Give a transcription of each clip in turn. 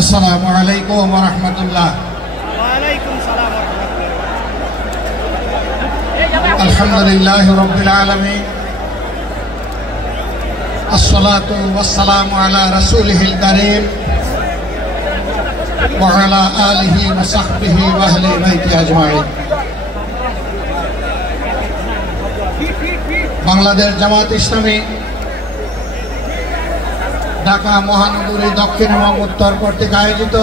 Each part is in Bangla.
আসসালামু আলাইকুম ওয়া রাহমাতুল্লাহ। আলহামদুলিল্লাহি রাব্বিল আলামিন, আসসালাতু ওয়াসসালামু আলা রাসূলিহিল কারীম ওয়া আলা আলিহি ওয়া সাহবিহি ওয়া আহলি বাইতি আজমাইন। বাংলাদেশ জামাত ইসলামী ঢাকা মহানগরী দক্ষিণ এবং উত্তর কর্তৃক আয়োজিত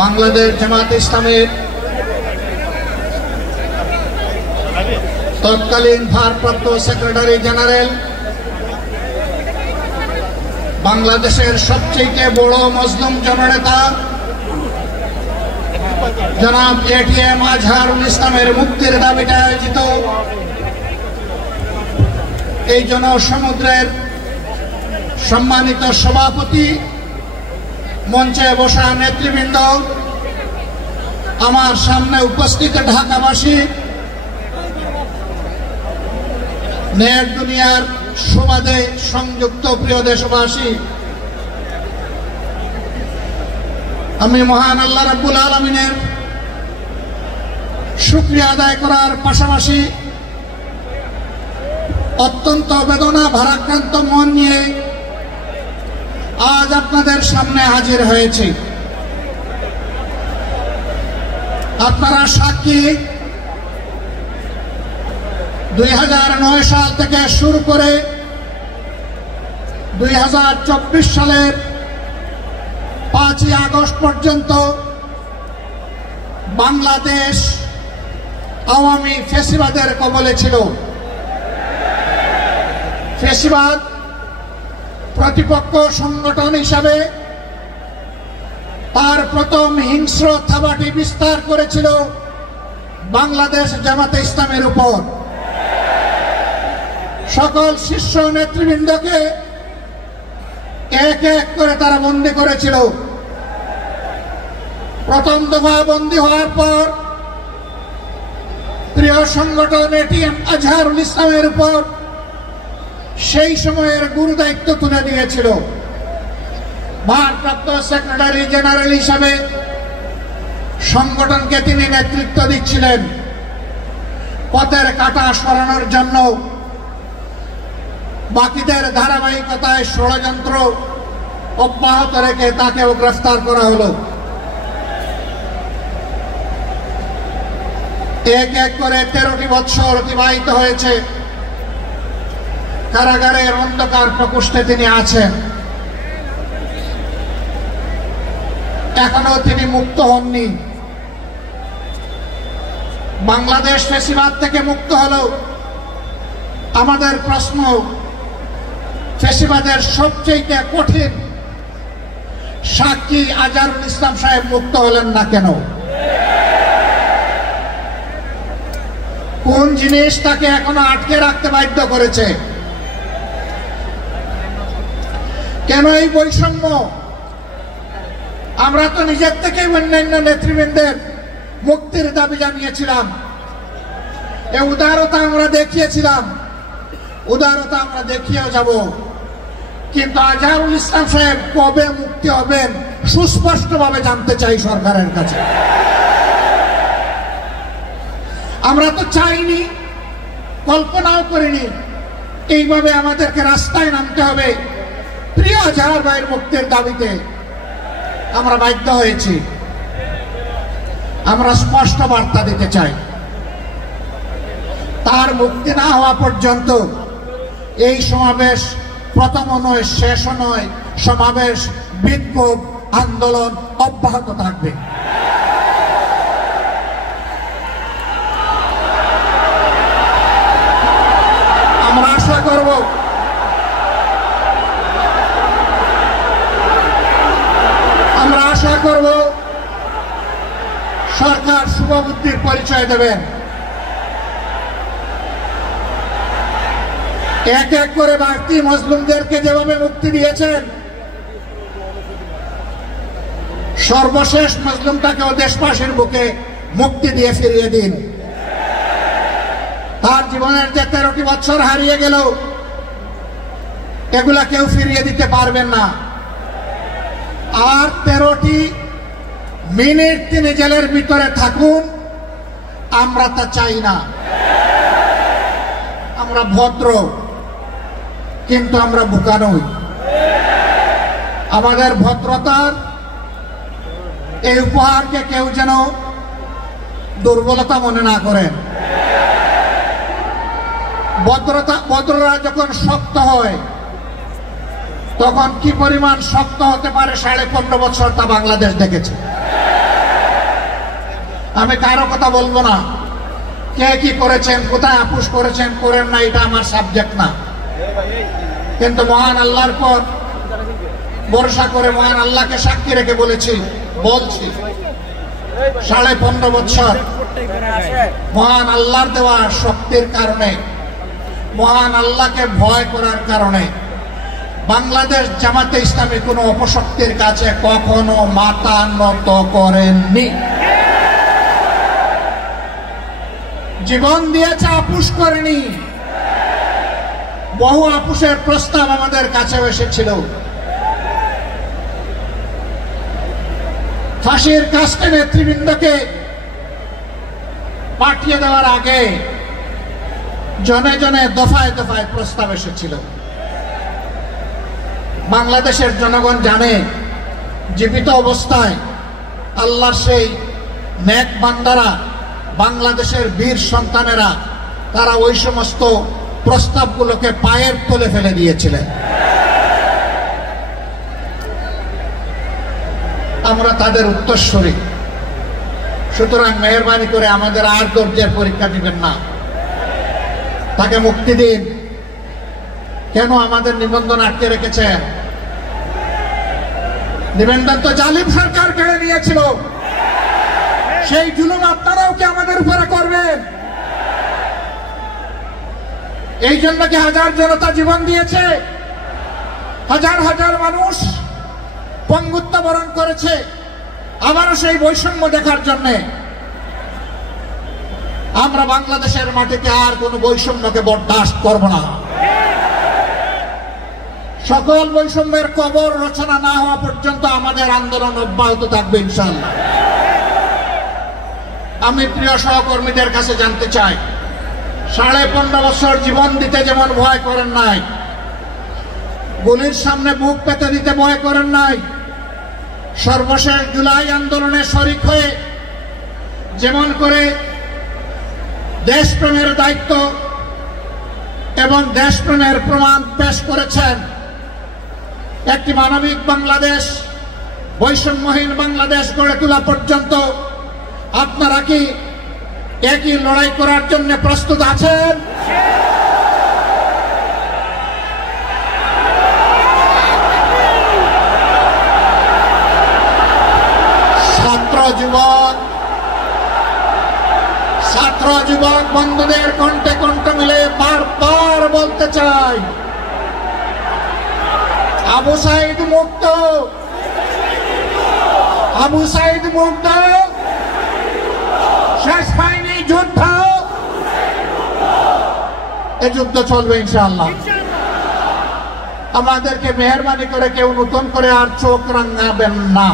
বাংলাদেশ জামাত ইসলামের তৎকালীন ভারপ্রাপ্ত সেক্রেটারি জেনারেল, বাংলাদেশের সবচেয়ে বড় মজলুম জননেতা জনাব এটিএম আজহারুল ইসলামের মুক্তির দাবিতে আয়োজিত এই জনসমুদ্রের সম্মানিত সভাপতি, মঞ্চে বসা নেতৃবৃন্দ, আমার সামনে উপস্থিত ঢাকাবাসী, নেট দুনিয়ার সুবাদে সংযুক্ত প্রিয় দেশবাসী, আমি মহান আল্লাহ রাব্বুল আলামিনের শুকরিয়া আদায় করার পাশাপাশি অত্যন্ত বেদনা ভারাক্রান্ত মন নিয়ে আজ আপনাদের সামনে হাজির হয়েছি। আপনারা সাক্ষী, 2009 সাল থেকে শুরু করে 2024 সালের 5ই আগস্ট পর্যন্ত বাংলাদেশ আওয়ামী ফ্যাসিবাদের কবলে ছিল। ফ্যাসিবাদ প্রতিপক্ষ সংগঠন হিসাবে তার প্রথম হিংস্র থাবাটি বিস্তার করেছিল বাংলাদেশ জামাতে ইসলামের উপর। সকল শীর্ষ নেতৃবৃন্দকে এক এক করে তারা বন্দী করেছিল। প্রথম দফা বন্দী হওয়ার পর প্রিয় সংগঠন এটিএম আজহারুল ইসলামের উপর সেই সময়ের গুরু দায়িত্ব তুলে দিয়েছিল। ভারপ্রাপ্ত সেক্রেটারি জেনারেল হিসাবে সংগঠনকে তিনি নেতৃত্ব দিচ্ছিলেন। পথের কাঁটা সরানোর জন্য বাকিদের ধারাবাহিকতায় ষড়যন্ত্র অব্যাহত রেখে তাকেও গ্রেফতার করা হলো। এক এক করে 13টি বৎসর অতিবাহিত হয়েছে। কারাগারের অন্ধকার প্রকোষ্ঠে তিনি আছেন। এখনো তিনি মুক্ত হননি। বাংলাদেশ ফ্যাসিবাদ থেকে মুক্ত হলো। আমাদের প্রশ্ন, ফ্যাসিবাদের সবচেয়ে কঠিন সাক্ষী আজহারুল ইসলাম সাহেব মুক্ত হলেন না কেন? কোন জিনিস তাকে এখনো আটকে রাখতে বাধ্য করেছে? কেন এই বৈষম্য? আমরা তো নিজের থেকেই অন্যান্য নেতৃবৃন্দের মুক্তির দাবি জানিয়েছিলাম। এই উদারতা আমরা দেখিয়েছিলাম, উদারতা আমরা দেখিয়েও যাব। কিন্তু আজহারুল ইসলাম সাহেব কবে মুক্তি হবেন সুস্পষ্টভাবে জানতে চাই সরকারের কাছে। আমরা তো চাইনি, কল্পনাও করিনি এইভাবে আমাদেরকে রাস্তায় নামতে হবে প্রিয় আজহার ভাইয়ের মুক্তির দাবিতে। আমরা বাধ্য হয়েছি। আমরা স্পষ্ট বার্তা দিতে চাই, তার মুক্তি না হওয়া পর্যন্ত এই সমাবেশ প্রথমও নয়, শেষও নয়। সমাবেশ, বিক্ষোভ, আন্দোলন অব্যাহত থাকবে। আমরা আশা করব সরকার শুভবুদ্ধির পরিচয় দেবেন। এক এক করে বাড়তি মজলুমদেরকে যেভাবে মুক্তি দিয়েছেন, সর্বশেষ মজলুমটাকেও দেশবাসীর বুকে মুক্তি দিয়ে ফিরিয়ে দিন। তার জীবনের যে 13টি বছর হারিয়ে গেল, এগুলা কেউ ফিরিয়ে দিতে পারবেন না। আর 13টি মিনিট তিনি জেলের ভিতরে থাকুন, আমরা তা চাই না। আমরা ভদ্র, কিন্তু আমরা বোকা নই। আমাদের ভদ্রতার এই উপহারকে কেউ যেন দুর্বলতা মনে না করেন। ভদ্ররা যখন শক্ত হয়, তখন কি পরিমাণ শক্ত হতে পারে 15.5 বছর তা বাংলাদেশ দেখেছে। আমি কারো কথা বলবো না, কে কি করেছেন, কোথায় আপোষ করেছেন করেন না, এটা আমার সাবজেক্ট না। কিন্তু মহান আল্লাহর পর ভরসা করে মহান আল্লাহকে সাক্ষী রেখে বলছি 15.5 বছর মহান আল্লাহর দেওয়া শক্তির কারণে, মহান আল্লাহকে ভয় করার কারণে বাংলাদেশ জামাতে ইসলামী কোনো অপশক্তির কাছে কখনো মাথা নত করেননি। জীবন দিয়েছে, আপোষ করেনি। বহু আপোষের প্রস্তাব আমাদের কাছে এসেছিল। ফাঁসির কাস্টে নেতৃবৃন্দকে পাঠিয়ে দেওয়ার আগে জনে জনে দফায় দফায় প্রস্তাব এসেছিল। বাংলাদেশের জনগণ জানে, জীবিত অবস্থায় আল্লাহর সেই নেক বান্দারা, বাংলাদেশের বীর সন্তানেরা, তারা ওই সমস্ত প্রস্তাবগুলোকে পায়ের তলে ফেলে দিয়েছিলেন। আমরা তাদের উত্তরসূরি। সুতরাং মেহেরবানি করে আমাদের আর ধৈর্যের পরীক্ষা দিবেন না, তাকে মুক্তি দিন। কেন আমাদের নিবন্ধন আটকে রেখেছেন? নিবন্ধন তো জালিম সরকার কেড়ে নিয়েছিল। সেই জুলুম আপনারাও কি আমাদের উপরে করবেন? এই জন্য কি হাজার জনতা জীবন দিয়েছে, হাজার হাজার মানুষ পঙ্গুত্ব বরণ করেছে, আবারও সেই বৈষম্য দেখার জন্য? আমরা বাংলাদেশের মাটিতে আর কোন বৈষম্যকে বরদাস্ত করব না। সকল বৈষম্যের কবর রচনা না হওয়া পর্যন্ত আমাদের আন্দোলন অব্যাহত থাকবে ইনশাআল্লাহ। আমি প্রিয় সহকর্মীদের কাছে জানতে চাই, 15.5 বছর জীবন দিতে যেমন ভয় করেন নাই, গুলির সামনে বুক পেতে দিতে ভয় করেন নাই, সর্বশেষ জুলাই আন্দোলনে শরিক হয়ে যেমন করে দেশপ্রেমের দায়িত্ব এবং দেশপ্রেমের প্রমাণ পেশ করেছেন, একটি মানবিক বাংলাদেশ, বৈষম্যহীন বাংলাদেশ গড়ে তোলা পর্যন্ত আপনারা কি একই লড়াই করার জন্য প্রস্তুত আছেন? ছাত্র যুবক বন্ধুদের কণ্ঠে কণ্ঠ মিলে বারবার বলতে চাই, আবু সাইদ মুক্ত, আবু সাইদ মুক্ত, শেষ হয়নি যুদ্ধ, এই যুদ্ধ চলবে ইনশাআল্লাহ। আমাদেরকে মেহেরবানি করে কেউ নতুন করে আর চোখ রাঙাবেন না।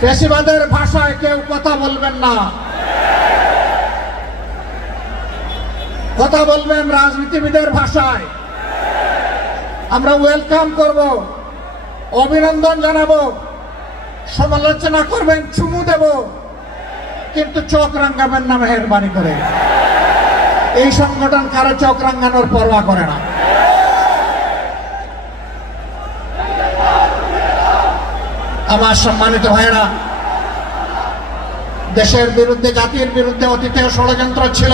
ফ্যাসিবাদের ভাষায় কেউ কথা বলবেন না, কথা বলবেন রাজনীতিবিদের ভাষায়। আমরা ওয়েলকাম করব, অভিনন্দন জানাবো, সমালোচনা করবেন, চুমু দেব, কিন্তু চোখ রাঙাবেন না মেহেরবানি করে। এই সংগঠন কারো চোখ রাঙানোর পরোয়া করে না। আমার সম্মানিত ভাইরা, দেশের বিরুদ্ধে, জাতির বিরুদ্ধে অতীতেও ষড়যন্ত্র ছিল,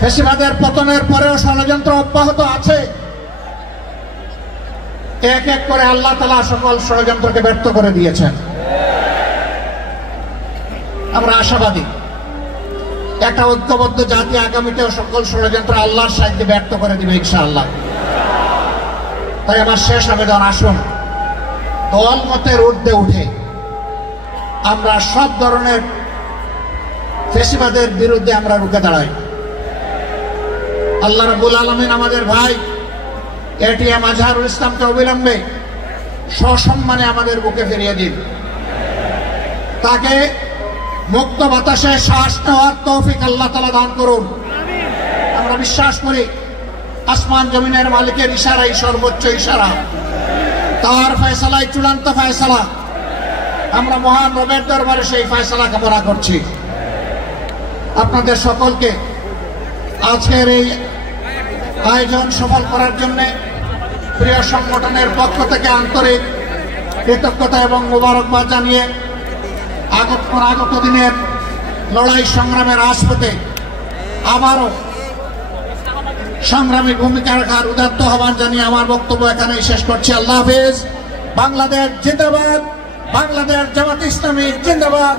ফ্যাসিবাদের পতনের পরেও ষড়যন্ত্র অব্যাহত আছে। এক এক করে আল্লাহ তাআলা সকল ষড়যন্ত্রকে ব্যর্থ করে দিয়েছেন। আমরা আশাবাদী, একটা ঐক্যবদ্ধ জাতি আগামীতেও সকল ষড়যন্ত্র আল্লাহর সাহায্যে ব্যর্থ করে দিবে ইনশাআল্লাহ। তাই আমার শেষ আবেদন, আসুন দল মতের ঊর্ধ্বে উঠে আমরা সব ধরনের ফেসিবাদের বিরুদ্ধে আমরা রুখে দাঁড়াই। আল্লাহ রাব্বুল আলামিন আমাদের ভাই এটিএম আজহারুল ইসলামকে অবিলম্বে সসম্মানে আমাদের বুকে ফিরিয়ে দিন। তাকে মুক্ত বাতাসে শ্বাস নেওয়ার তৌফিক আল্লাহ তাআলা দান করুন। আমরা বিশ্বাস করি আসমান জমিনের মালিকের ইশারাই সর্বোচ্চ ইশারা, তার ফয়সালাই চূড়ান্ত ফয়সালা। আমরা মহান রবের দরবারে সেই ফয়সালা কামনা করছি। আপনাদের সকলকে আজকের এই আয়োজন সফল করার জন্য প্রিয় সংগঠনের পক্ষ থেকে আন্তরিক কৃতজ্ঞতা এবং মোবারকবাদ জানিয়ে আগত দিনের লড়াই সংগ্রামের রাজপথে আবারও সংগ্রামী ভূমিকা রাখার উদাত্ত আহ্বান জানিয়ে আমার বক্তব্য এখানেই শেষ করছি। আল্লাহ হাফেজ। বাংলাদেশ জিন্দাবাদ, বাংলাদেশ জামাত ইসলামী জিন্দাবাদ।